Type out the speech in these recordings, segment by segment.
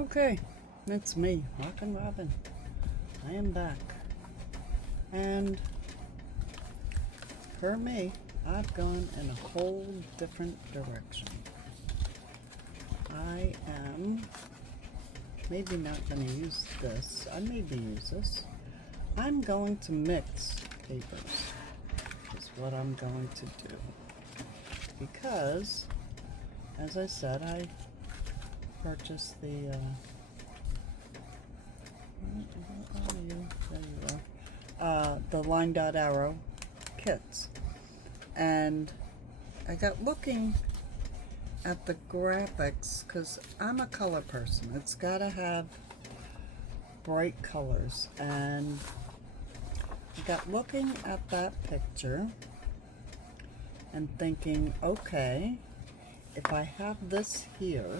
Okay, it's me, Rockin' Robin. I am back. And for me, I've gone in a whole different direction. I am maybe not going to use this. I maybe use this. I'm going to mix papers is what I'm going to do. Because, as I said, I purchased the the line dot arrow kits, and I got looking at the graphics because I'm a color person. It's got to have bright colors, and I got looking at that picture and thinking, okay, if I have this here,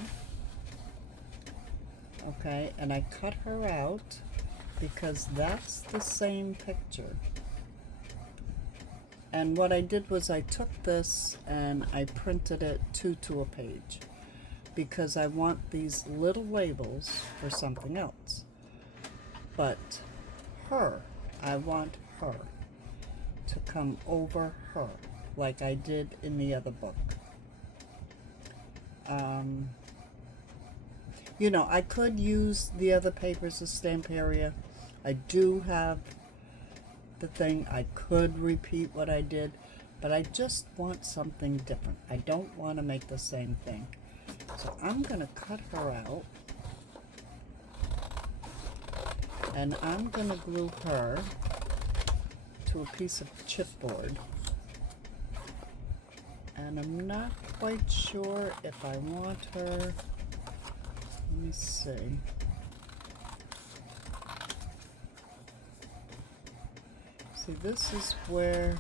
okay, and I cut her out because that's the same picture. And what I did was I took this and I printed it two to a page because I want these little labels for something else. But her, I want her to come over her like I did in the other book. You know, I could use the other papers as stamp area. I do have the thing. I could repeat what I did, but I just want something different. I don't want to make the same thing. So I'm going to cut her out, and I'm going to glue her to a piece of chipboard. And I'm not quite sure if I want her. Let me see. See, this is where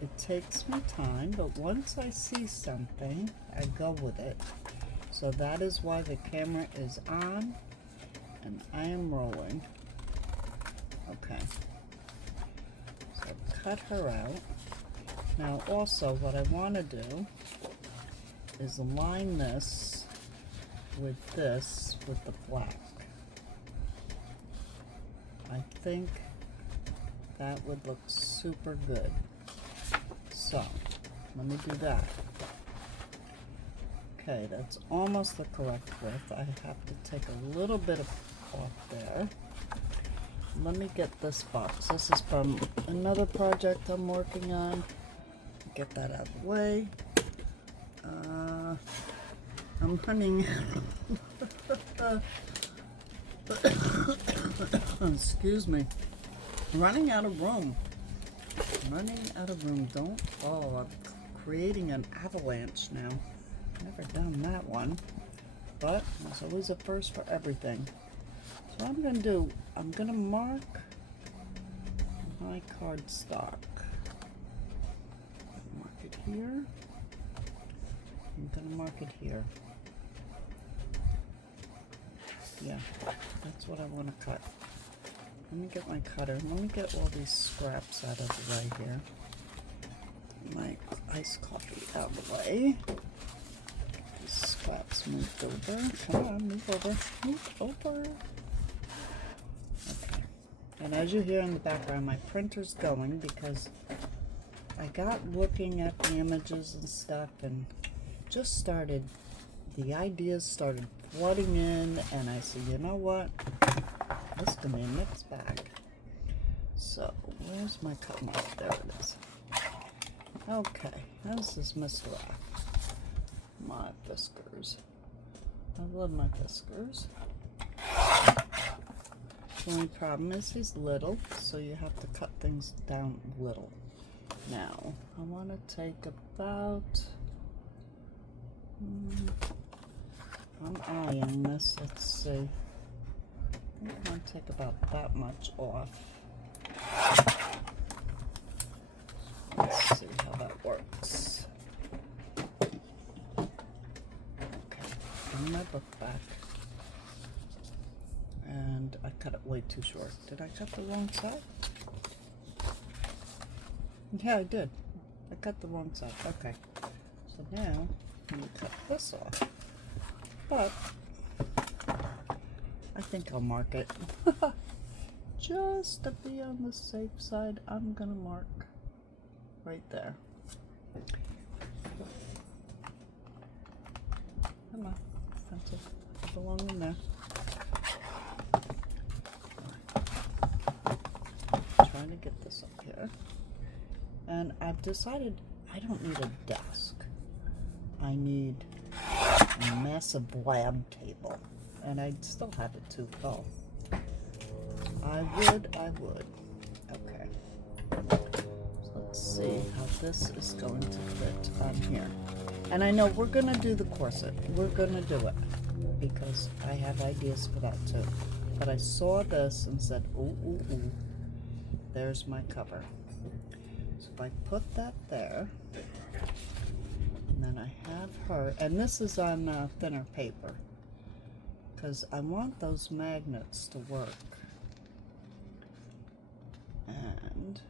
it takes me time, but once I see something, I go with it. So that is why the camera is on and I am rolling. Okay. So cut her out. Now also what I want to do is align this with the black. I think that would look super good. So let me do that. Okay, that's almost the correct width. I have to take a little bit of off there. Let me get this box. This is from another project I'm working on. Get that out of the way. I'm running excuse me, running out of room. Don't fall. I'm creating an avalanche now. Never done that one, but there's always a first for everything. So what I'm gonna do, I'm gonna mark my cardstock. Mark it here. I'm gonna mark it here. Yeah, that's what I want to cut. Let me get my cutter. Let me get all these scraps out of the way here. My iced coffee out of the way. These scraps moved over. Come on, move over. Move over. Okay. And as you hear in the background, my printer's going because I got looking at the images and stuff and just started, the ideas started flooding in, and I said, you know what? This is going to be a mixed bag. So, where's my cut mark? There it is. Okay, this is Mr. F. My whiskers. I love my whiskers. The only problem is he's little, so you have to cut things down little. Now, I want to take about... I'm eyeing this. Let's see. I think I'm going to take about that much off. Let's see how that works. Okay, bring my book back. And I cut it way too short. Did I cut the wrong side? Yeah, I did. I cut the wrong side. Okay. So now I'm going to cut this off. But I think I'll mark it. Just to be on the safe side, I'm gonna mark right there. Come on, pencil, belong in there. Trying to get this up here. And I've decided I don't need a desk. I need a massive lab table. And I'd still have it too full. I would. Okay. So let's see how this is going to fit on here. And I know we're gonna do the corset. We're gonna do it because I have ideas for that too. But I saw this and said, ooh, ooh, ooh, there's my cover. So if I put that there, and then I have her, and this is on thinner paper, because I want those magnets to work. And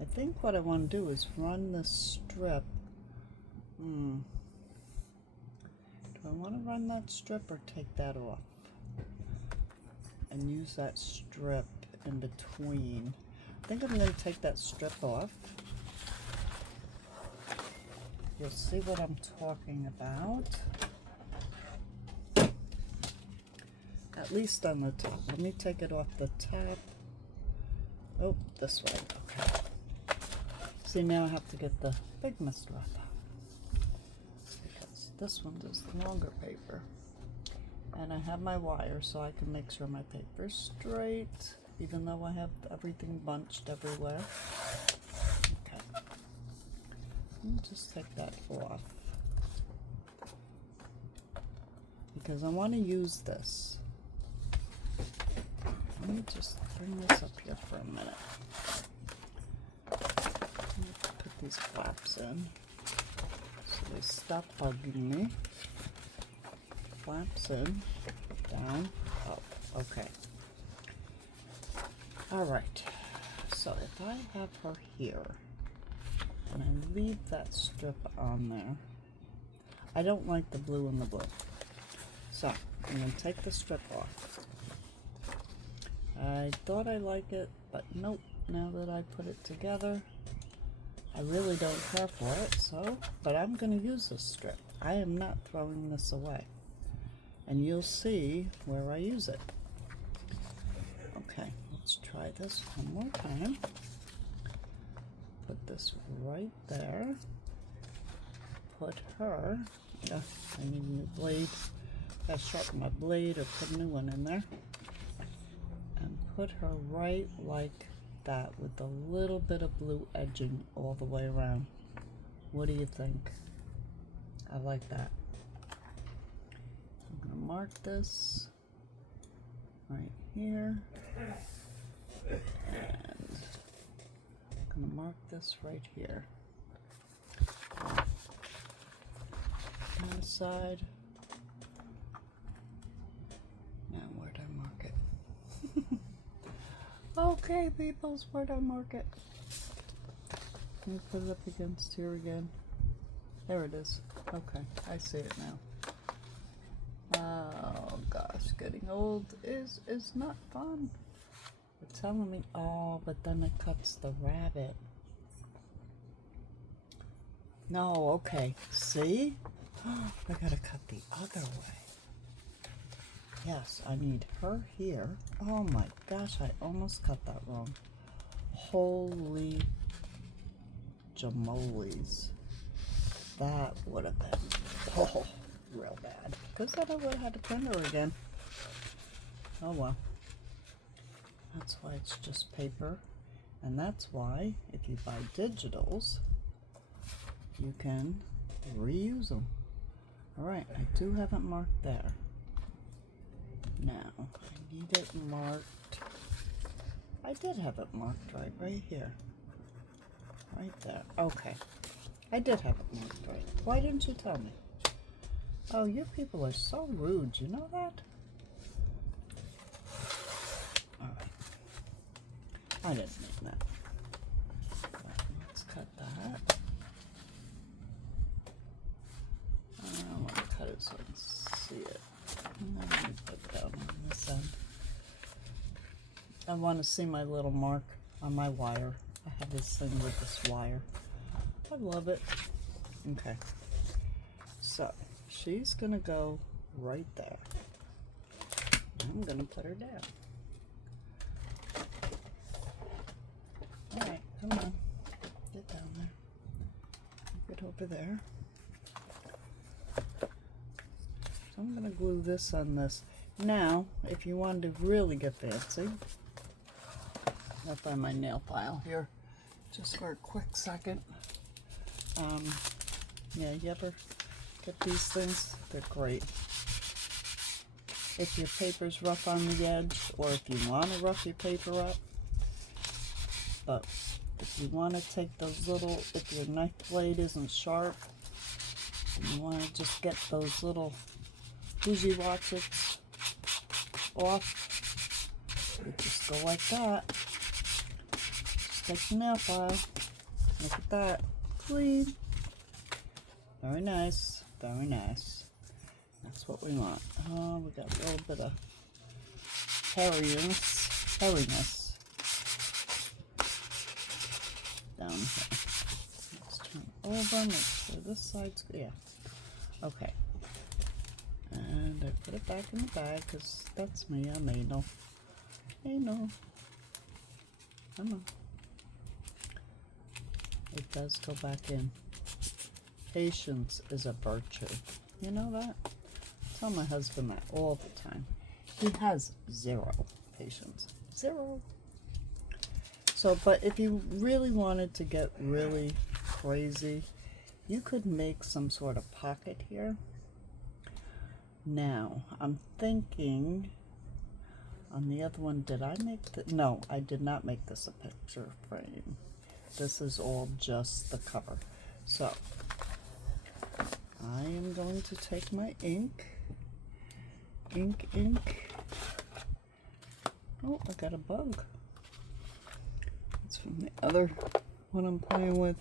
I think what I want to do is run this strip. Do I want to run that strip or take that off? And use that strip in between. I think I'm going to take that strip off. You'll see what I'm talking about. At least on the top. Let me take it off the top. Oh, this way. Okay. See, now I have to get the big mist wrap because this one is the longer paper. And I have my wire so I can make sure my paper's straight, even though I have everything bunched everywhere. Okay. Let me just take that off because I want to use this. Let me just bring this up here for a minute. Put these flaps in so they stop bugging me. Flaps in, down, up. Okay. All right. So if I have her here and I leave that strip on there, I don't like the blue and the blue. So I'm going to take the strip off. I thought I like it, but nope. Now that I put it together, I really don't care for it. So, but I'm going to use this strip. I am not throwing this away. And you'll see where I use it. Okay, let's try this one more time. Put this right there. Put her. Yeah, I need a new blade. I sharpen my blade or put a new one in there. And put her right like that with a little bit of blue edging all the way around. What do you think? I like that. I'm going to mark this right here. And I'm going to mark this right here. On the side. Now where'd I mark it? Okay, peoples, where'd I mark it? Let me put it up against here again. There it is. Okay, I see it now. Oh gosh, getting old is not fun. They're telling me, oh, but then it cuts the rabbit. No, okay, see? I gotta cut the other way. Yes, I need her here. Oh my gosh, I almost cut that wrong. Holy jamolies. That would have been, oh, real bad. Because then I would have had to print her again. Oh well. That's why it's just paper. And that's why, if you buy digitals, you can reuse them. Alright, I do have it marked there. Now, I need it marked. I did have it marked right here. Right there. Okay. I did have it marked right. Why didn't you tell me? Oh, you people are so rude. You know that? Alright. I didn't mean that. Let's cut that. I want to cut it so I can see it. And then we put that on I want to see my little mark on my wire. I have this thing with this wire. I love it. Okay. So, she's going to go right there. I'm going to put her down. Alright, come on. Get down there. Get over there. So I'm going to glue this on this. Now, if you wanted to really get fancy, I'll find my nail file here just for a quick second. Yeah, you ever get these things? They're great. If your paper's rough on the edge, or if you want to rough your paper up, but if you want to take those little, if your knife blade isn't sharp, and you want to just get those little bougie watchets off, you just go like that. Just take the nail file. Look at that. Clean. Very nice. Very nice. That's what we want. Oh, we got a little bit of hairiness down here. Let's turn over, make sure this side's good. Yeah. Okay. And I put it back in the bag because that's me. I'm anal. Anal. Come on. It does go back in. Patience is a virtue. You know that? I tell my husband that all the time. He has zero patience. Zero. So, but if you really wanted to get really crazy, you could make some sort of pocket here. Now, I'm thinking on the other one, did I make the, no, I did not make this a picture frame. This is all just the cover. So, I am going to take my ink. Oh, I got a bug. It's from the other one I'm playing with.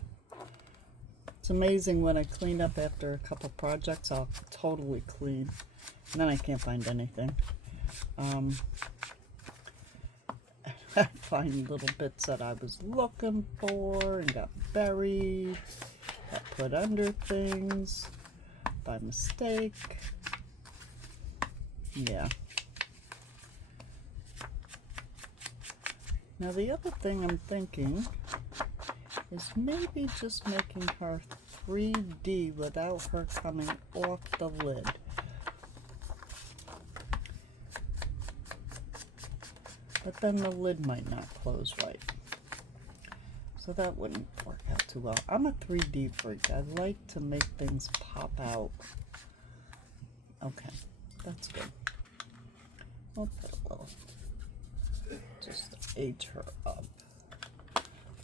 It's amazing when I clean up after a couple projects, I'll totally clean. And then I can't find anything. I find little bits that I was looking for and got buried, got put under things by mistake. Yeah. Now the other thing I'm thinking is maybe just making her 3D without her coming off the lid. But then the lid might not close right. So that wouldn't work out too well. I'm a 3D freak. I like to make things pop out. Okay, that's good. We'll put a little, just age her up.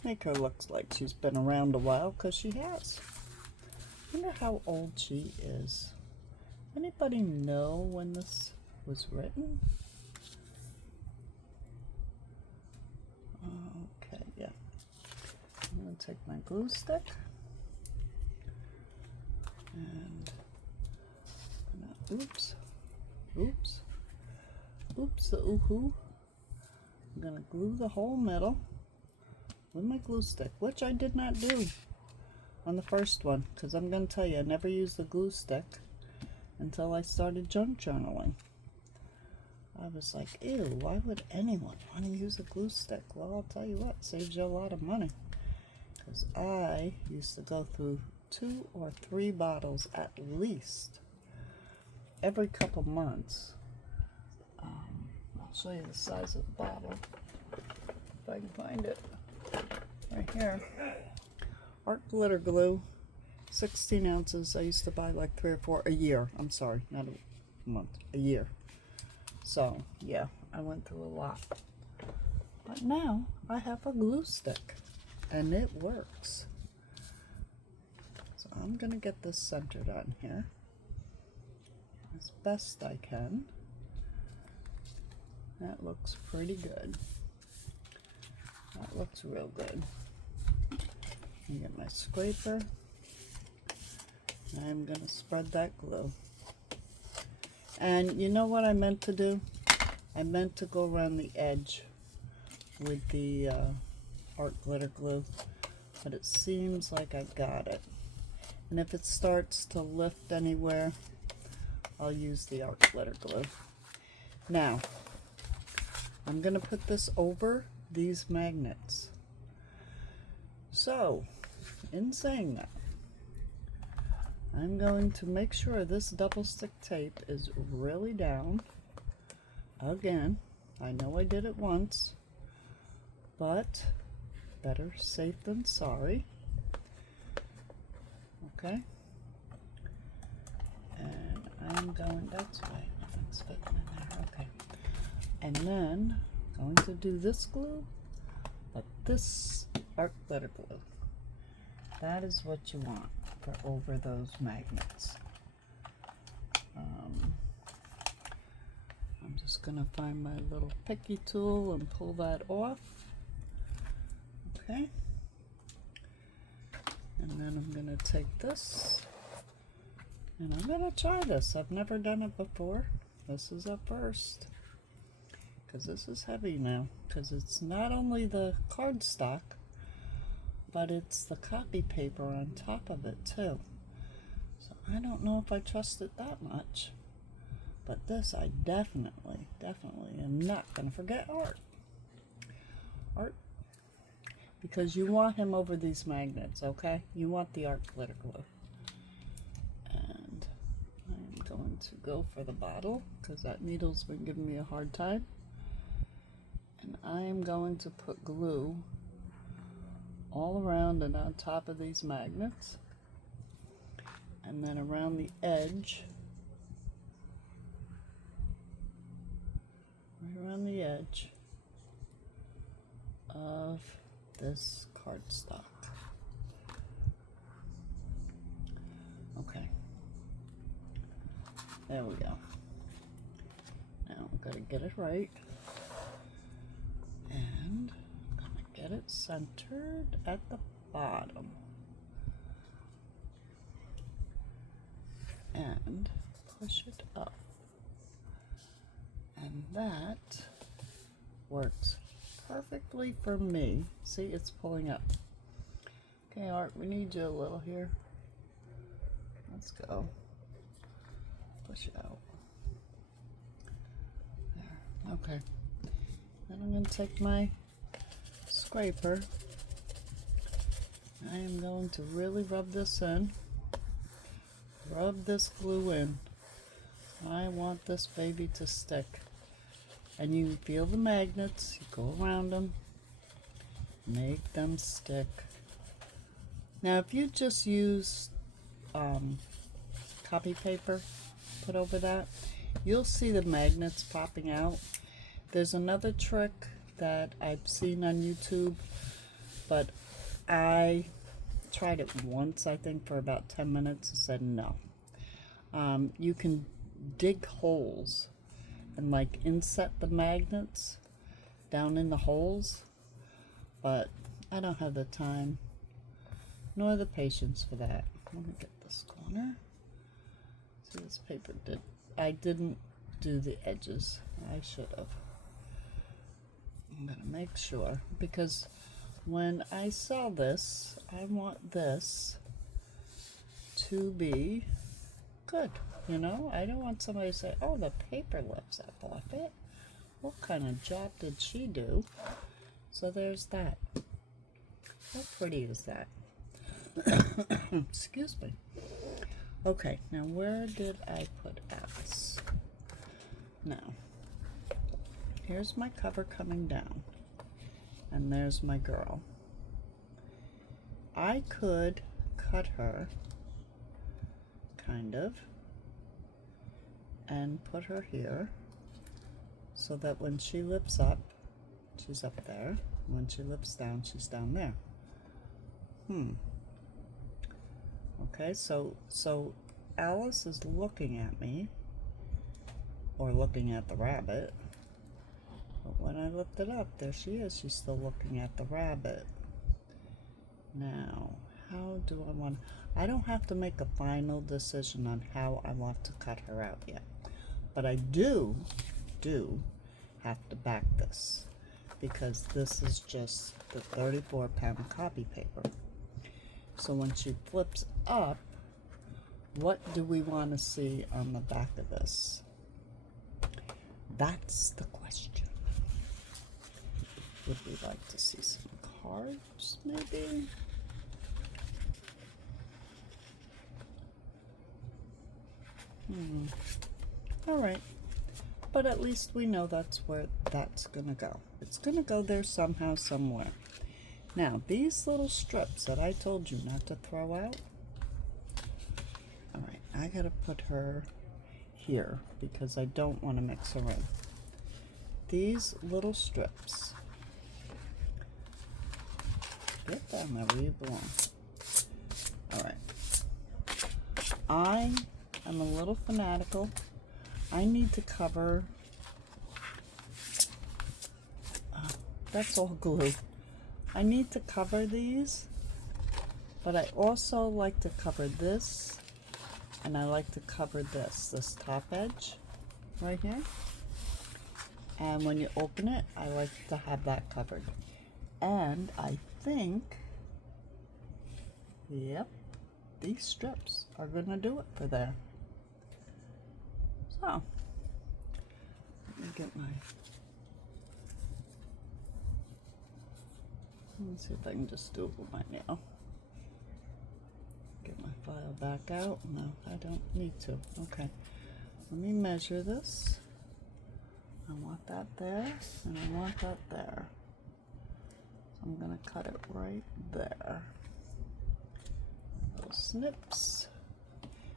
Make her look like she's been around a while, because she has. Wonder how old she is. Anybody know when this was written? Okay, yeah. I'm going to take my glue stick and oops, the oohoo. I'm going to glue the whole middle with my glue stick, which I did not do on the first one, because I'm going to tell you, I never used the glue stick until I started junk journaling. I was like, ew, why would anyone want to use a glue stick? Well, I'll tell you what, saves you a lot of money. Because I used to go through 2 or 3 bottles at least every couple months. I'll show you the size of the bottle if I can find it. Right here. Art glitter glue, 16 ounces. I used to buy like 3 or 4 a year. I'm sorry, not a month, a year. So, yeah, I went through a lot. But now I have a glue stick, and it works. So I'm going to get this centered on here as best I can. That looks pretty good. That looks real good. I get my scraper. I'm going to spread that glue. And you know what I meant to do? I meant to go around the edge with the art glitter glue, but it seems like I got it. And if it starts to lift anywhere, I'll use the art glitter glue. Now, I'm going to put this over these magnets. So, in saying that, I'm going to make sure this double stick tape is really down. Again, I know I did it once, but better safe than sorry. Okay. And I'm going, that's right, nothing's fitting in there, okay. And then, going to do this glue, but this art glitter glue. That is what you want for over those magnets. I'm just going to find my little picky tool and pull that off. Okay. And then I'm going to take this and I'm going to try this. I've never done it before. This is a first. Because this is heavy now. Because it's not only the cardstock, but it's the copy paper on top of it too. So I don't know if I trust it that much. But this I definitely am not going to forget Art. Art. Because you want him over these magnets, okay? You want the art glitter glue. And I'm going to go for the bottle because that needle's been giving me a hard time. And I am going to put glue all around and on top of these magnets. And then around the edge. Right around the edge of this cardstock. Okay. There we go. Now I'm going to get it right. And I'm going to get it centered at the bottom. And push it up. And that works perfectly for me. See, it's pulling up. Okay, Art, we need you a little here. Let's go. Push it out. There. Okay. Then I'm going to take my scraper. I am going to really rub this in. Rub this glue in. I want this baby to stick. And you feel the magnets, you go around them, make them stick. Now if you just use copy paper, put over that, you'll see the magnets popping out. There's another trick that I've seen on YouTube, but I tried it once, I think, for about 10 minutes and said no. You can dig holes and like inset the magnets down in the holes, but I don't have the time nor the patience for that. Let me get this corner. See, this paper I didn't do the edges. I should have. I'm gonna make sure, because when I sell this, I want this to be good. You know, I don't want somebody to say, oh, the paper lifts up off it. What kind of job did she do? So there's that. How pretty is that? Excuse me. Okay, now where did I put Alice? Now, here's my cover coming down. And there's my girl. I could cut her, kind of, and put her here so that when she lifts up, she's up there. When she lifts down, she's down there. Okay, so Alice is looking at me, or looking at the rabbit. But when I lift it up, there she is. She's still looking at the rabbit. Now, how do I want... I don't have to make a final decision on how I want to cut her out yet. But I do have to back this. because this is just the 34-pound copy paper. So when she flips up, what do we want to see on the back of this? That's the question. Would we like to see some cards, maybe? All right. But at least we know that's where that's going to go. It's going to go there somehow, somewhere. Now, these little strips that I told you not to throw out. All right, I got to put her here because I don't want to mix her in. These little strips. Get down there where you belong. All right. I am a little fanatical. I need to cover, that's all glue. I need to cover these, but I also like to cover this, and I like to cover this top edge right here. And when you open it, I like to have that covered. And I think, yep, these strips are gonna do it for there. So, let me get my, let me see if I can just do it with my nail. Get my file back out. No, I don't need to. Okay, let me measure this. I want that there, and I want that there. So I'm gonna cut it right there. Little snips.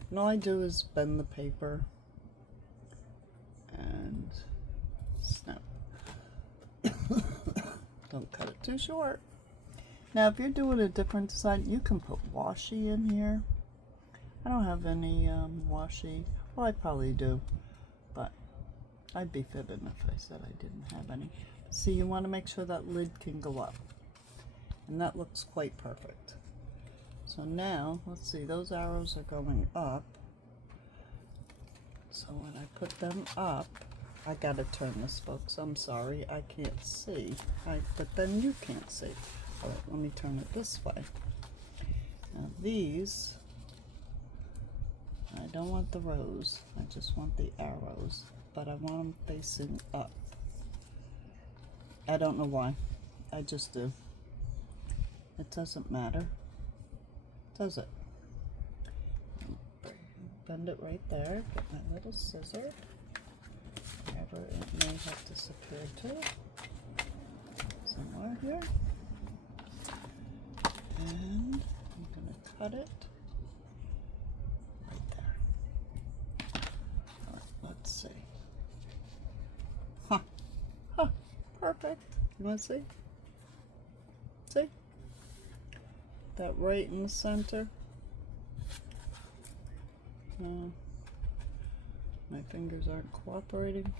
And all I do is bend the paper and snip. Don't cut it too short. Now if you're doing a different design, you can put washi in here. I don't have any washi. Well, I probably do, but I'd be fibbing if I said I didn't have any. See, you want to make sure that lid can go up, and that looks quite perfect. So now, let's see, those arrows are going up. So when I put them up, I gotta turn this, folks. I'm sorry, I can't see. But then you can't see. All right, let me turn it this way. Now these, I don't want the rows. I just want the arrows, but I want them facing up. I don't know why. I just do. It doesn't matter, does it? Bend it right there. Get my little scissor, wherever it may have disappeared to. Somewhere here. And I'm going to cut it right there. All right, let's see. Huh. Huh. Perfect. You want to see? See? That right in the center. No, my fingers aren't cooperating,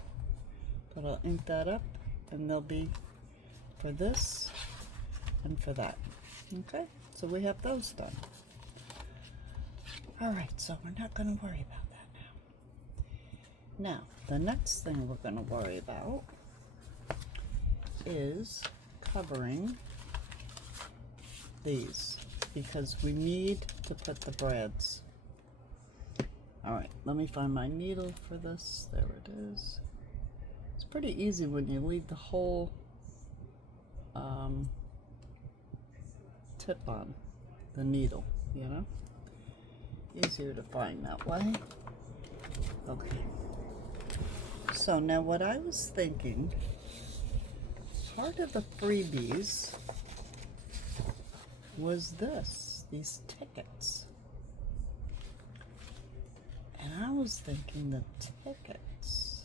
but I'll ink that up, and they'll be for this and for that. Okay, so we have those done. All right, so we're not going to worry about that now. Now, the next thing we're going to worry about is covering these, because we need to put the brads. All right, let me find my needle for this. There it is. It's pretty easy when you leave the whole tip on the needle, you know? Easier to find that way. Okay. So now what I was thinking, part of the freebies was these tickets. And I was thinking the tickets,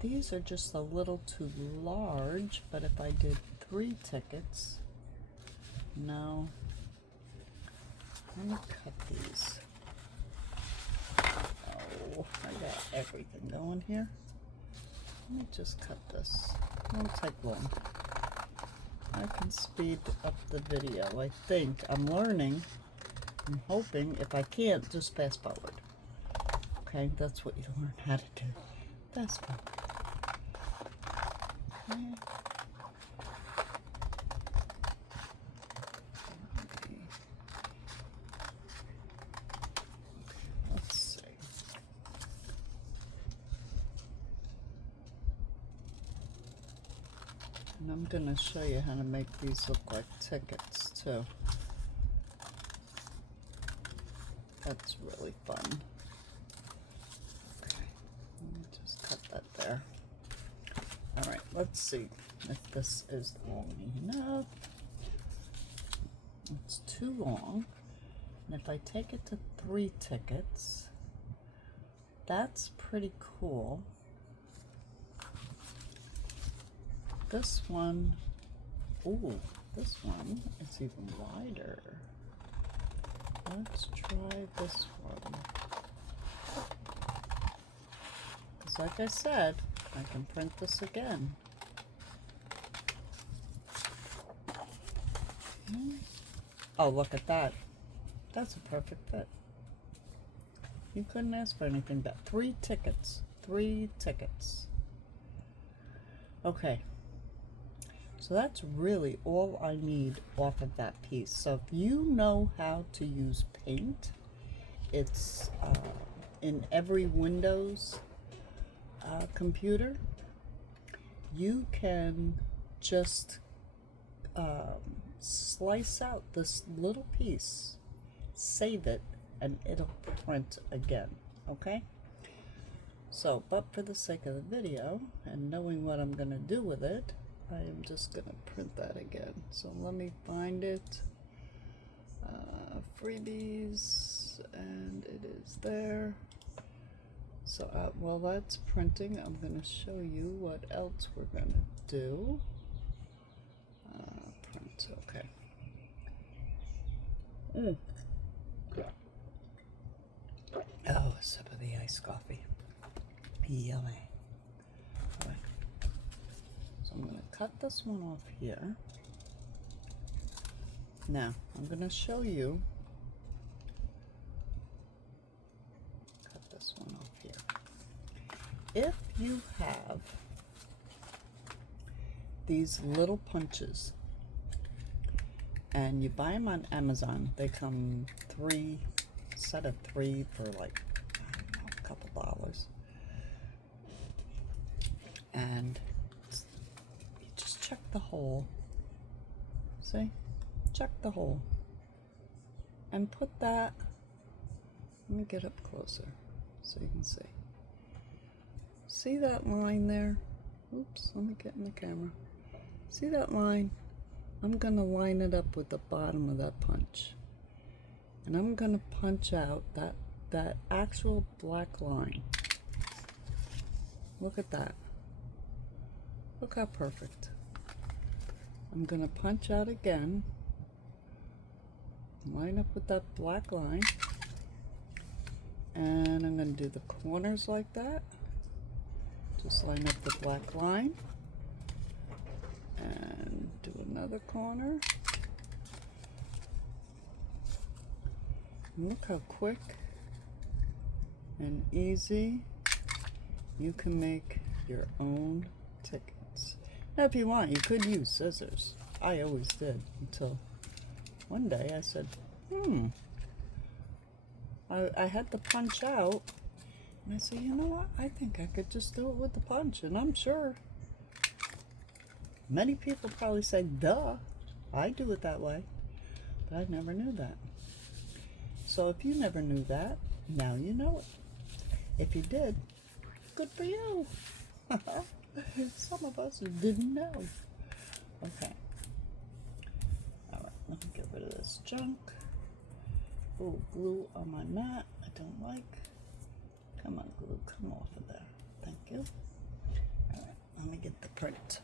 these are just a little too large, but if I did 3 tickets, no, let me cut these. Oh, I got everything going here. Let me just cut this. It won't take long. I can speed up the video. I think I'm learning. I'm hoping. If I can't, just fast forward. Okay, that's what you learn how to do. Fast forward. Let's see. And I'm going to show you how to make these look like tickets too. That's really fun. Okay, let me just cut that there. All right, let's see if this is long enough. It's too long. And if I take it to 3 tickets, that's pretty cool. This one, ooh, this one is even wider. Let's try this one. Because like I said, I can print this again. Oh, look at that. That's a perfect fit. You couldn't ask for anything better. 3 tickets. 3 tickets. Okay. So that's really all I need off of that piece. So if you know how to use paint, it's in every Windows computer, you can just slice out this little piece, save it, and it'll print again, okay? So, but for the sake of the video and knowing what I'm gonna do with it, I am just gonna print that again. So let me find it. Freebies, and it is there. So while that's printing, I'm gonna show you what else we're gonna do. Print, okay. Oh, a sip of the iced coffee. Yummy. Right. So I'm going to cut this one off here. Now, I'm going to show you. Cut this one off here. If you have these little punches and you buy them on Amazon, they come set of 3 for like, I don't know, a couple dollars. And you just check the hole. See? Check the hole. And put that, let me get up closer so you can see. See that line there? Oops, let me get in the camera. See that line? I'm going to line it up with the bottom of that punch. And I'm going to punch out that actual black line. Look at that. Look how perfect. I'm going to punch out again. Line up with that black line. And I'm going to do the corners like that. Just line up the black line. And do another corner. And look how quick and easy you can make your own tickets. Now if you want, you could use scissors. I always did until one day I said, I had the punch out and I said, you know what, I think I could just do it with the punch. And I'm sure many people probably say, duh, I do it that way, but I never knew that. So if you never knew that, now you know it. If you did, good for you. Some of us didn't know. Okay. All right, let me get rid of this junk. Oh, glue on my mat. I don't like. Come on, glue, come off of there. Thank you. All right, let me get the print.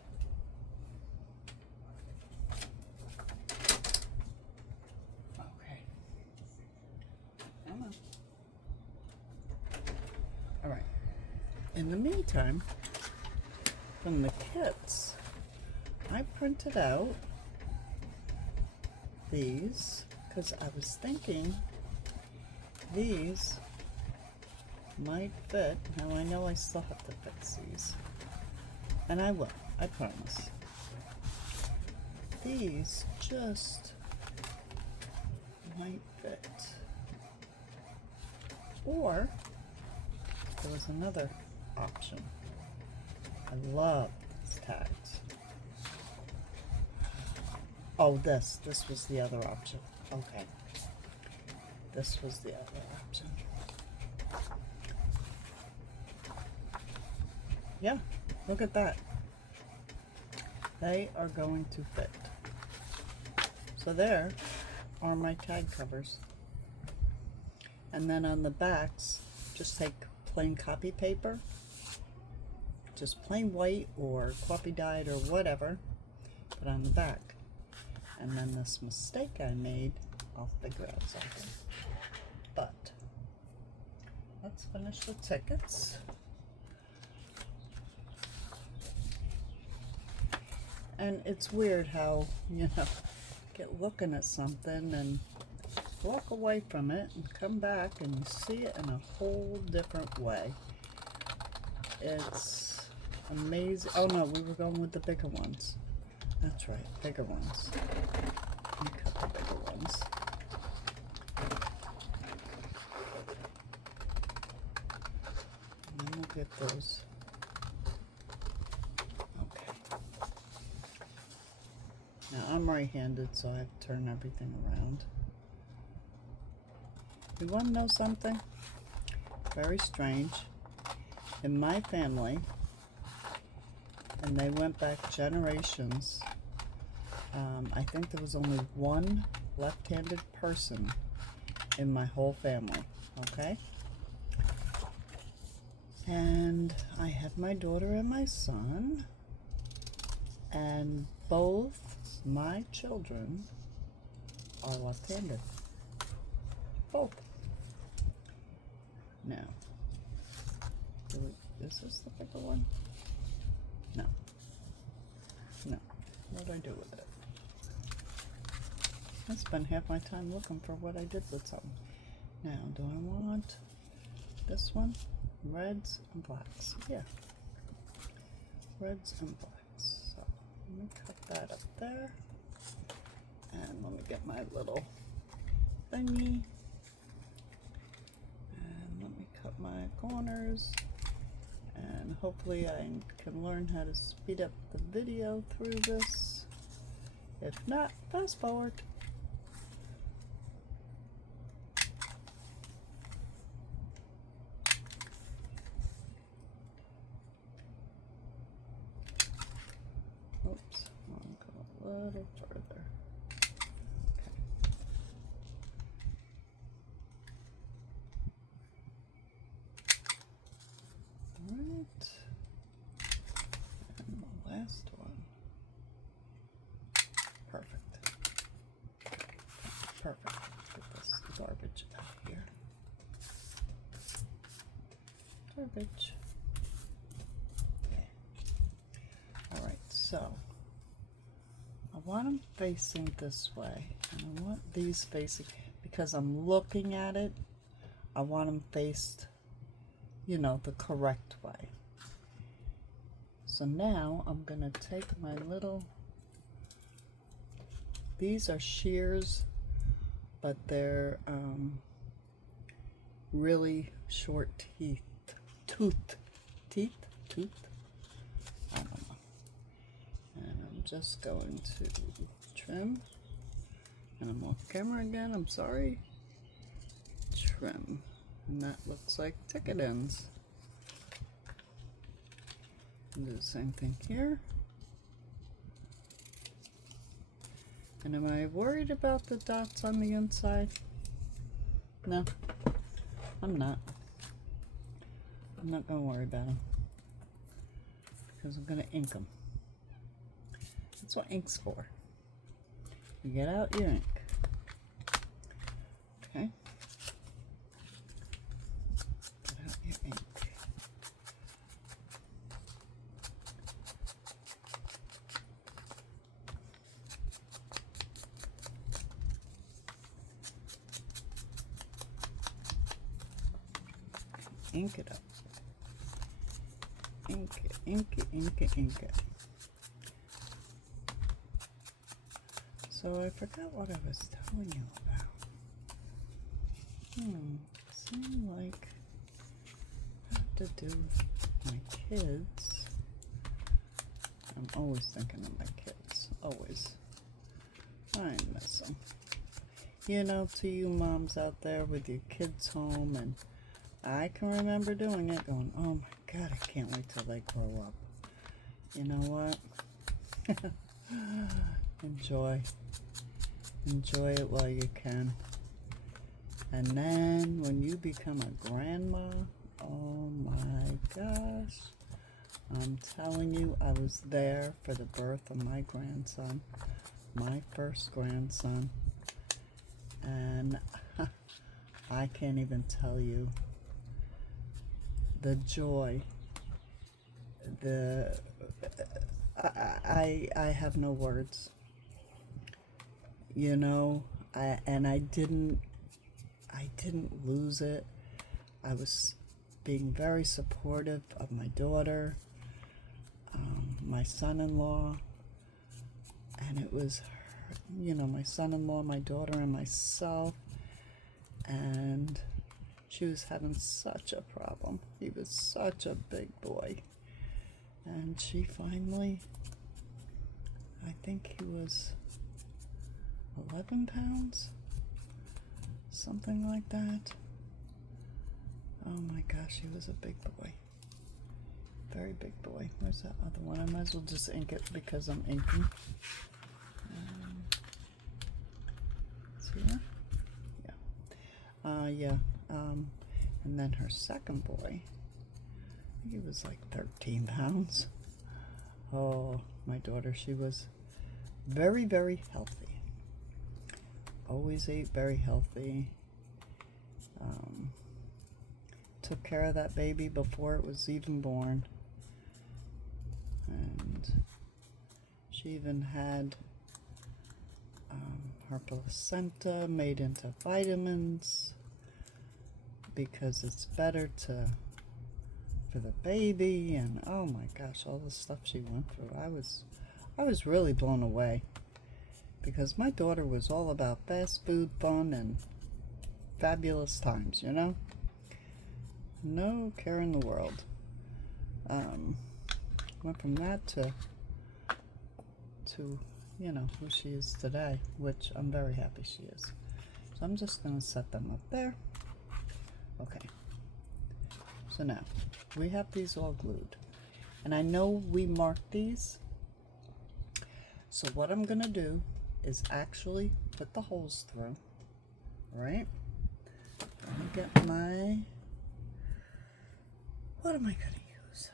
Okay. Come on. All right. In the meantime, from the kits, I printed out these because I was thinking these might fit. Now I know I still have to fix these. And I will, I promise. These just might fit. Or there was another option. I love these tags. Oh, this was the other option. Okay. This was the other option. Yeah, look at that. They are going to fit. So there are my tag covers. And then on the backs, just take plain copy paper, just plain white or coffee dyed or whatever, put on the back. And then this mistake I made, I'll figure out something. But let's finish the tickets. And it's weird how, you know, get looking at something and walk away from it and come back and you see it in a whole different way. It's amazing. Oh no, we were going with the bigger ones. That's right, bigger ones. Let me cut the bigger ones. And then we'll get those. Okay. Now I'm right-handed, so I have to turn everything around. You want to know something? Very strange. In my family, and they went back generations, I think there was only one left-handed person in my whole family, okay? And I have my daughter and my son, and both my children are left-handed. Both. Now, is this the bigger one? No. No. What did I do with it? I spent half my time looking for what I did with something. Now, do I want this one? Reds and blacks. Yeah. Reds and blacks. So, let me cut that up there. And let me get my little thingy. And let me cut my corners. And hopefully I can learn how to speed up the video through this. If not, fast forward. Oops, I'll go a little further. Alright, and the last one. Perfect. Perfect. Get this garbage out here. Garbage. Okay. Alright, so I want them facing this way, and I want these facing, because I'm looking at it, I want them faced, you know, the correct way. So now I'm gonna take my little, these are shears, but they're really short tooth, I don't know. And I'm just going to trim, and I'm off camera again, I'm sorry. Trim. And that looks like ticket ends. And do the same thing here. And am I worried about the dots on the inside? No, I'm not. I'm not going to worry about them, because I'm going to ink them. That's what ink's for. You get out your ink. Okay. Ink it up. ink it, ink it, ink it, ink it. So I forgot what I was telling you about. Seemed like I have to do my kids. I'm always thinking of my kids, always. I miss them. You know, to you moms out there with your kids home, and I can remember doing it, going, oh my God, I can't wait till they grow up. You know what? Enjoy. Enjoy it while you can. And then when you become a grandma, oh my gosh. I'm telling you, I was there for the birth of my grandson, my first grandson. And I can't even tell you the joy, I have no words. You know, I didn't lose it. I was being very supportive of my daughter, my son-in-law, and it was, you know, my son-in-law, my daughter, and myself, and she was having such a problem. He was such a big boy, and she finally, I think he was 11 pounds, something like that. Oh my gosh, he was a big boy. Very big boy. Where's that other one? I might as well just ink it because I'm inking. See that? Yeah. And then her second boy, I think he was like 13 pounds. Oh, my daughter, she was very, very healthy. Always ate very healthy. Took care of that baby before it was even born. And she even had her placenta made into vitamins because it's better for the baby. And oh my gosh, all the stuff she went through. I was really blown away because my daughter was all about fast food, fun, and fabulous times, you know? No care in the world. Went from that to you know, who she is today, which I'm very happy she is. So I'm just going to set them up there. Okay. So now, we have these all glued. And I know we marked these. So what I'm going to do is actually put the holes through. Right? Let me get my... What am I going to use?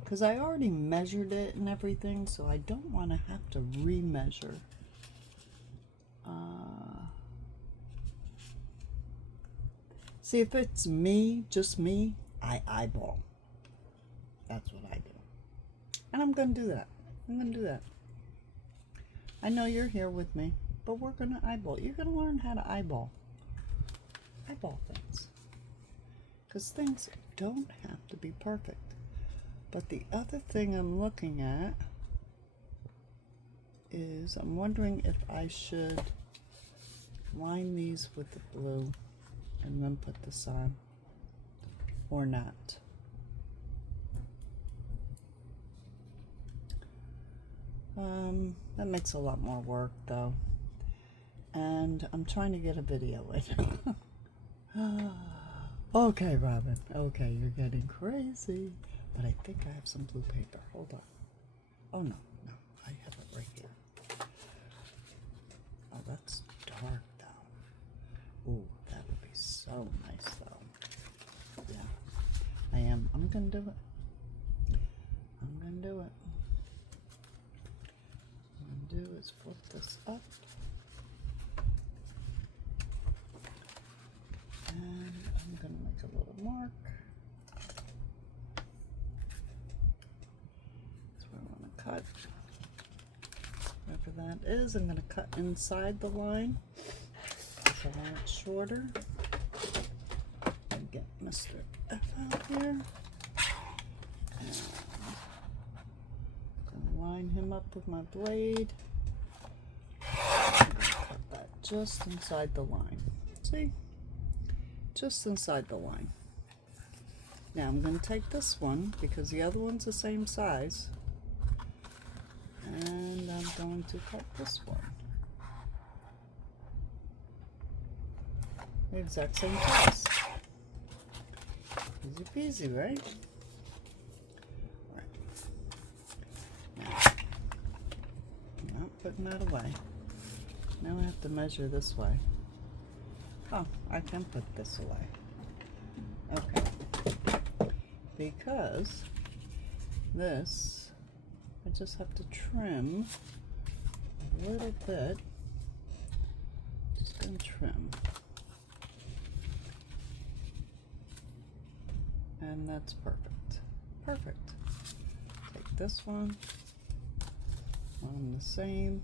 Because I already measured it and everything, so I don't want to have to remeasure. See, if it's me, just me, I eyeball. That's what I do. And I'm going to do that. I'm going to do that. I know you're here with me, but we're going to eyeball. You're going to learn how to eyeball. Eyeball things. Because things don't have to be perfect. But the other thing I'm looking at is I'm wondering if I should line these with the blue and then put this on or not. That makes a lot more work though. And I'm trying to get a video in. Okay, Robin. Okay, you're getting crazy. But I think I have some blue paper. Hold on. Oh, no. I have it right here. Oh, that's dark, though. Ooh, that would be so nice, though. Yeah, I am. I'm going to do it. I'm going to do it. What I'm going to do is flip this up. And I'm going to make a little mark. That's where I want to cut. whatever that is. I'm going to cut inside the line because I want it shorter. And get Mr. F out here. And I'm going to line him up with my blade. Cut that just inside the line. See? Just inside the line. Now I'm going to take this one because the other one's the same size, and I'm going to cut this one the exact same size. Easy peasy, right? Alright. Now, I'm not putting that away. Now I have to measure this way. Oh, I can put this away. Okay. Because this, I just have to trim a little bit. Just gonna trim. And that's perfect. Perfect. Take this one the same.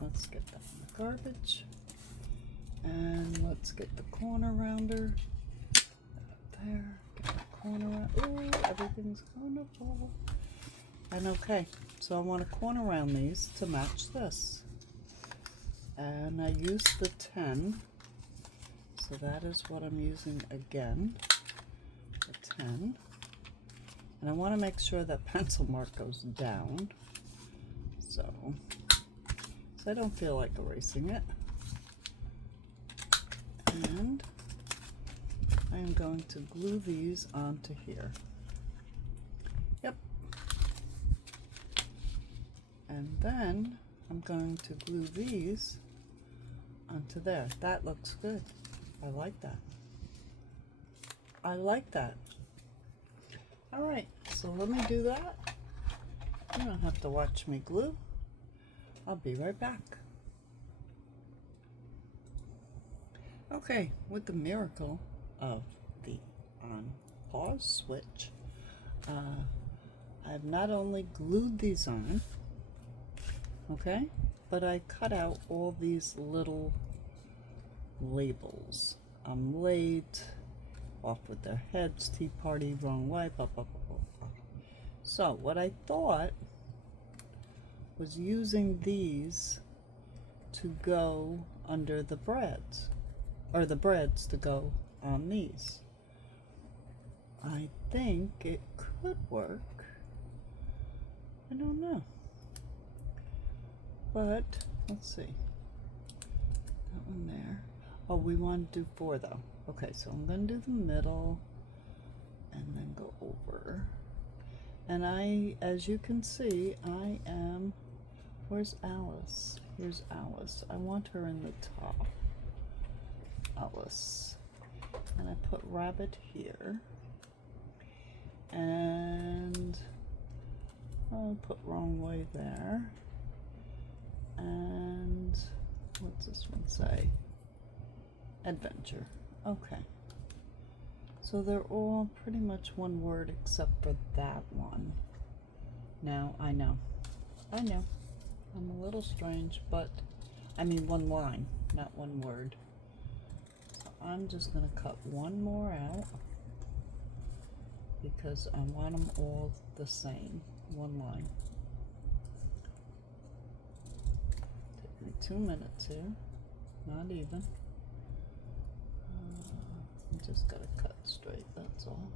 Let's get that in the garbage, and let's get the corner rounder there. Get the corner round. Ooh, everything's gonna fall. And okay, so I want to corner round these to match this, and I used the 10, so that is what I'm using again. The 10, and I want to make sure that pencil mark goes down. So I don't feel like erasing it. And I am going to glue these onto here. Yep. And then I'm going to glue these onto there. That looks good. I like that. I like that. All right, so let me do that. You don't have to watch me glue. I'll be right back. Okay, with the miracle of the on pause switch, I've not only glued these on, okay, but I cut out all these little labels. I'm late, off with their heads, tea party, wrong way, blah, blah, blah, blah, blah. So what I thought was using these to go under the breads, or the breads to go on these. I think it could work. I don't know. But let's see. That one there. Oh, we want to do 4 though. Okay, so I'm going to do the middle and then go over. And as you can see, I am, where's Alice? Here's Alice. I want her in the top. Alice. And I put rabbit here. And I'll put wrong way there. And what's this one say? Adventure. Okay. So they're all pretty much one word except for that one. Now, I know. I'm a little strange, but I mean one line, not one word. So I'm just going to cut one more out because I want them all the same. One line. Take me 2 minutes here. Not even. Just gotta cut straight, that's all.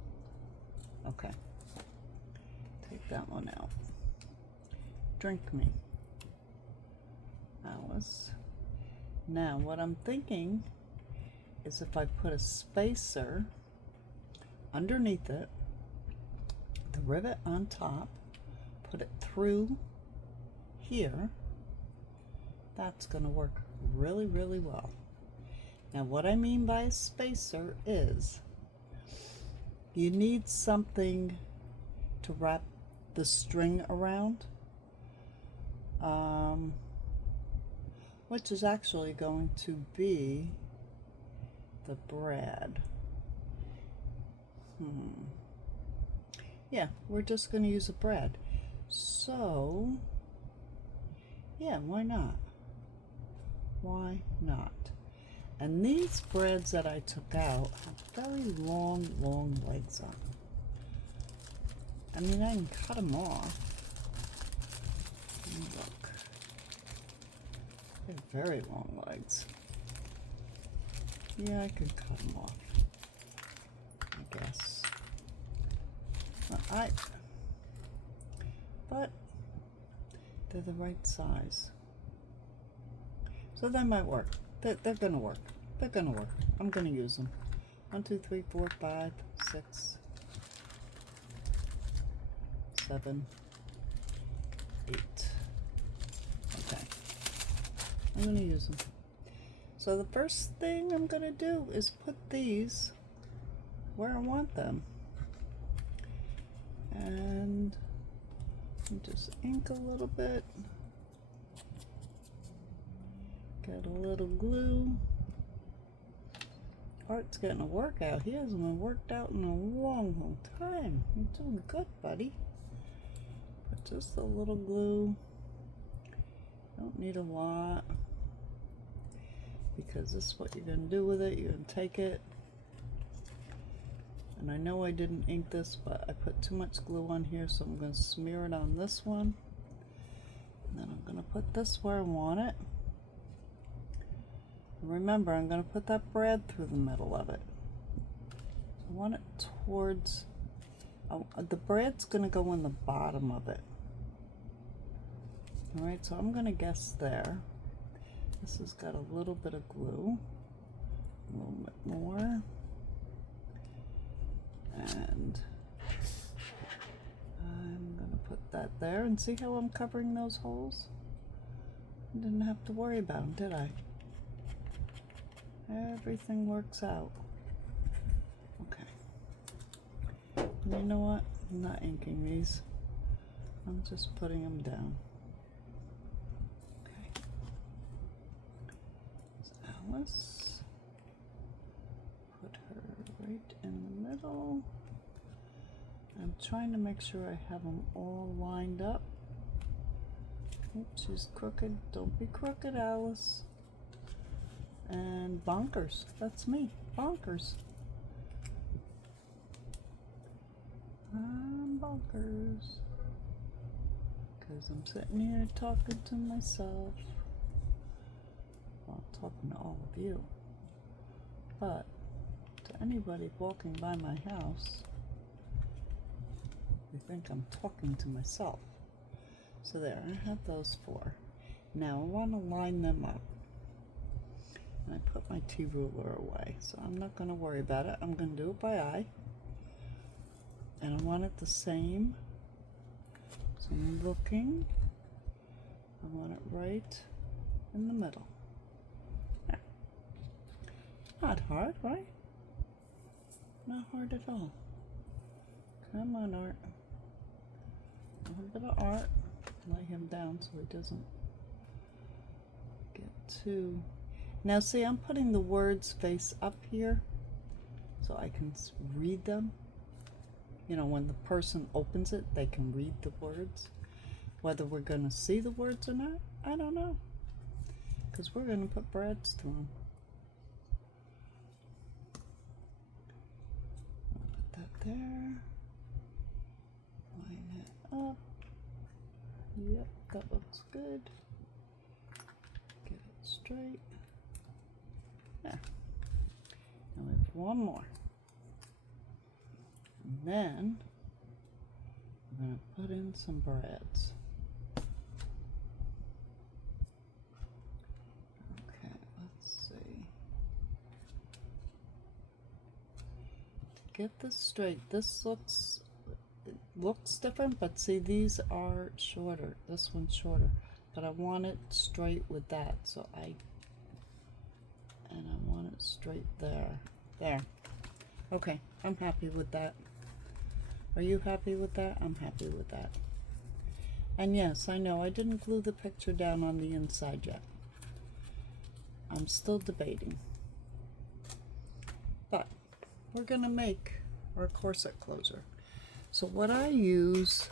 Okay. Take that one out. Drink me, Alice. Now, what I'm thinking is if I put a spacer underneath it, the rivet on top, put it through here, that's gonna work really, really well. Now, what I mean by a spacer is you need something to wrap the string around, which is actually going to be the brad. Yeah, we're just going to use a brad. So, yeah, why not? Why not? And these brads that I took out have very long, long legs on them. I mean, I can cut them off. Look. They're very long legs. Yeah, I can cut them off, I guess. But they're the right size. So they might work. They're gonna work. They're gonna work. I'm gonna use them. 1, 2, 3, 4, 5, 6, 7, 8. Okay. I'm gonna use them. So the first thing I'm gonna do is put these where I want them. And just ink a little bit. Get a little glue. Art's getting a workout. He hasn't been worked out in a long, long time. You're doing good, buddy. But just a little glue. Don't need a lot. Because this is what you're going to do with it. You're going to take it. And I know I didn't ink this, but I put too much glue on here, so I'm going to smear it on this one. And then I'm going to put this where I want it. Remember, I'm going to put that brad through the middle of it. I want it towards, the brad's going to go in the bottom of it. Alright, so I'm going to guess there. This has got a little bit of glue. A little bit more. And I'm going to put that there. And see how I'm covering those holes? I didn't have to worry about them, did I? Everything works out. Okay. And you know what? I'm not inking these. I'm just putting them down. Okay. There's Alice. Put her right in the middle. I'm trying to make sure I have them all lined up. Oops, she's crooked. Don't be crooked, Alice. And bonkers, that's me, bonkers. I'm bonkers. Because I'm sitting here talking to myself. Well, I'm talking to all of you. But to anybody walking by my house, they think I'm talking to myself. So there, I have those 4. Now I want to line them up. And I put my T-ruler away, so I'm not going to worry about it. I'm going to do it by eye. And I want it the same. So I'm looking. I want it right in the middle. There. Not hard, right? Not hard at all. Come on, Art. A little bit of art. Lay him down so he doesn't get too... Now see, I'm putting the words face up here so I can read them. You know, when the person opens it, they can read the words. Whether we're going to see the words or not, I don't know. Because we're going to put brads through them. Put that there. Line it up. Yep, that looks good. Get it straight. There. Now we have one more. And then I'm going to put in some brads. Okay, let's see. To get this straight, this looks different, but see, these are shorter. This one's shorter, but I want it straight with that, so I want it straight there. There. Okay, I'm happy with that. Are you happy with that? I'm happy with that. And yes, I know I didn't glue the picture down on the inside yet. I'm still debating. we're gonna make our corset closure. So what I use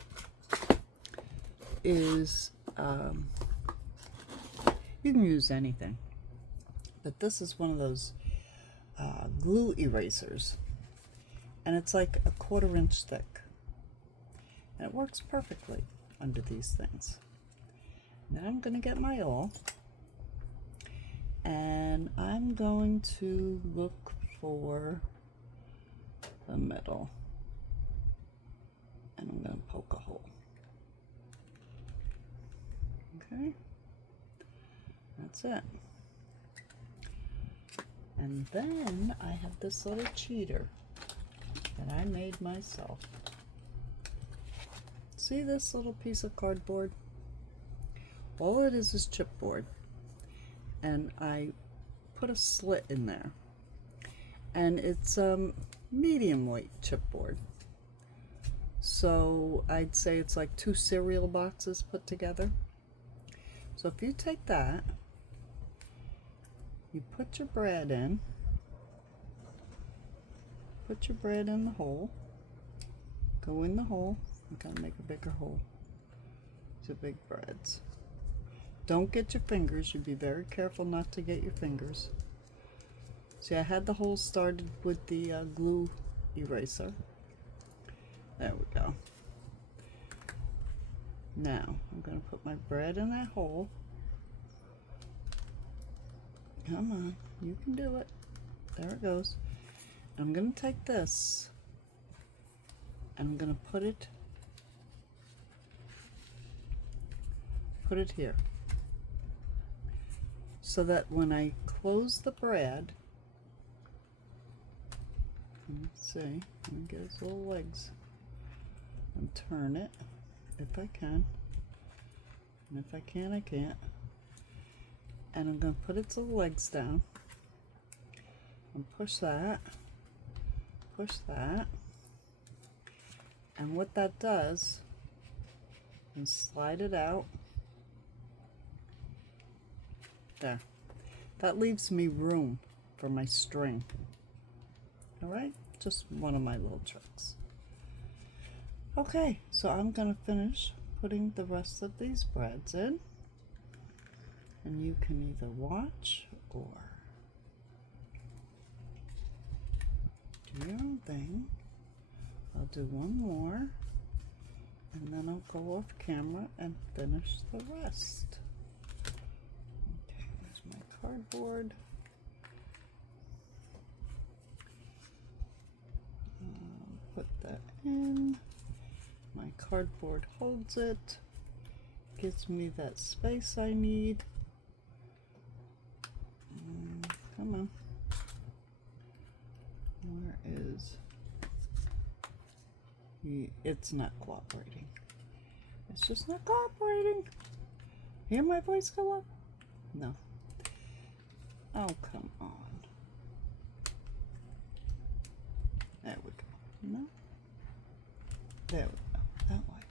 is, you can use anything, but this is one of those glue erasers, and it's like a 1/4 inch thick, and it works perfectly under these things. Now I'm going to get my awl, and I'm going to look for the middle, and I'm going to poke a hole. Okay, that's it. And then I have this little cheater that I made myself. See this little piece of cardboard? All it is chipboard. And I put a slit in there. And it's medium weight chipboard. So I'd say it's like 2 cereal boxes put together. So if you take that, you put your bread in. Put your bread in the hole. Go in the hole. I'm gonna make a bigger hole. To big breads. Don't get your fingers. You'd be very careful not to get your fingers. See, I had the hole started with the glue eraser. There we go. Now I'm gonna put my bread in that hole. Come on, you can do it. There it goes. I'm going to take this and I'm going to put it here, so that when I close the bread, let's see, let me get its little legs and turn it if I can, and if I can, I can't. And I'm going to put its little legs down and push that, and what that does is slide it out. There. That leaves me room for my string. Alright? Just one of my little tricks. Okay, so I'm going to finish putting the rest of these breads in. And you can either watch or do your own thing. I'll do one more, and then I'll go off camera and finish the rest. Okay, there's my cardboard. Put that in. My cardboard holds it, gives me that space I need. Come on. Where is... It's not cooperating. It's just not cooperating. Hear my voice go up? No. Oh, come on. There we go. No? There we go. That way.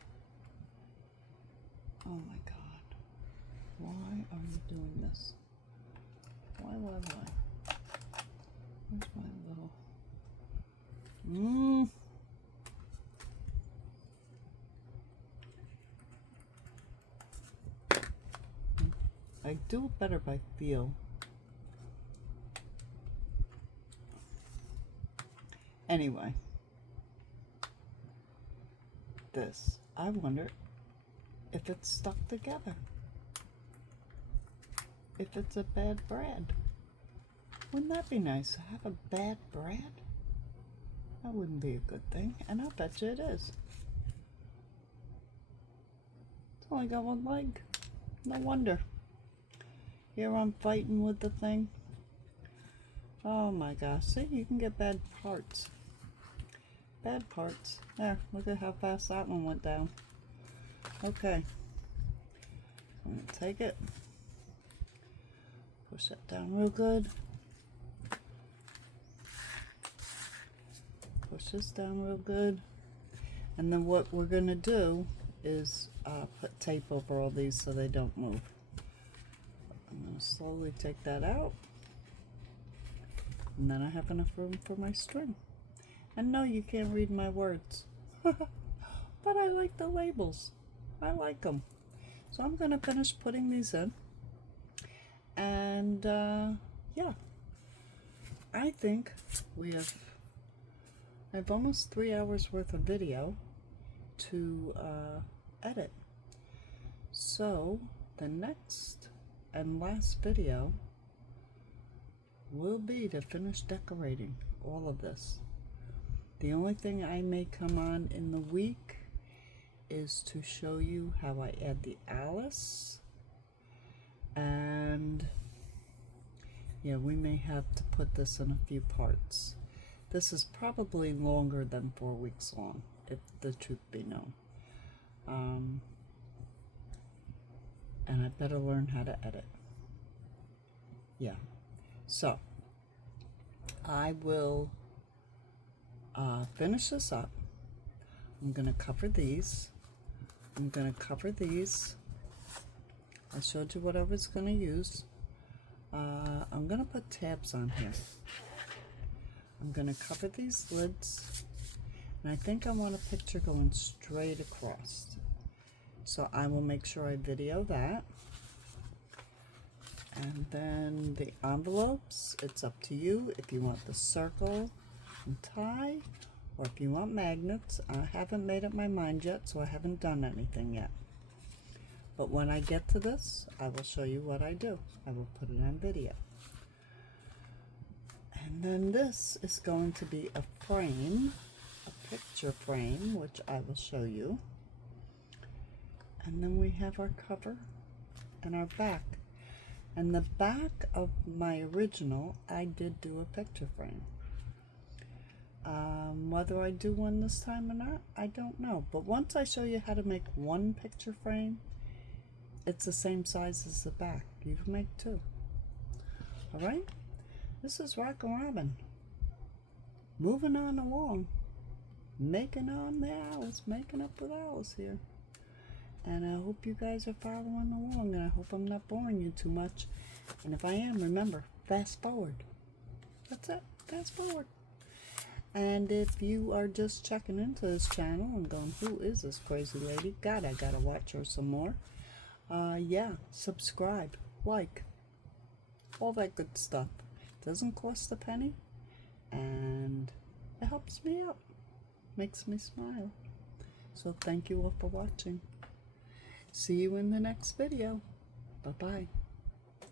Oh my God. Why are you doing this? Why? Where's my little... I do it better by feel. Anyway. This. I wonder if it's stuck together. If it's a bad bread. Wouldn't that be nice to have a bad bread? That wouldn't be a good thing, and I'll bet you it is. It's only got one leg. No wonder. Here I'm fighting with the thing. Oh my gosh. See, you can get bad parts. Bad parts. There, look at how fast that one went down. Okay. I'm going to take it. Push that down real good. Push this down real good. And then what we're going to do is put tape over all these so they don't move. I'm going to slowly take that out. And then I have enough room for my string. And no, you can't read my words. But I like the labels. I like them. So I'm going to finish putting these in. And yeah, I think I have almost 3 hours worth of video to edit. So the next and last video will be to finish decorating all of this. The only thing I may come on in the week is to show you how I add the Alice, and yeah, we may have to put this in a few parts. This is probably longer than 4 weeks long, if the truth be known. And I better learn how to edit. Yeah, so I will finish this up. I'm going to cover these. I'm going to cover these. I showed you what I was going to use. I'm going to put tabs on here. I'm going to cover these lids. And I think I want a picture going straight across. So I will make sure I video that. And then the envelopes, it's up to you if you want the circle and tie, or if you want magnets. I haven't made up my mind yet, so I haven't done anything yet. But when I get to this, I will show you what I do. I will put it on video. And then this is going to be a frame, a picture frame, which I will show you. And then we have our cover and our back. And the back of my original, I did do a picture frame. Whether I do one this time or not, I don't know. But once I show you how to make one picture frame, it's the same size as the back. You can make two. Alright? This is Rockin' Robin. Moving on along. Making on the Alice. Making up with Alice here. And I hope you guys are following along. And I hope I'm not boring you too much. And if I am, remember, fast forward. That's it. Fast forward. And if you are just checking into this channel and going, who is this crazy lady? God, I gotta watch her some more. Yeah, subscribe, like, all that good stuff. Doesn't cost a penny, and it helps me out, makes me smile. So thank you all for watching. See you in the next video. Bye-bye.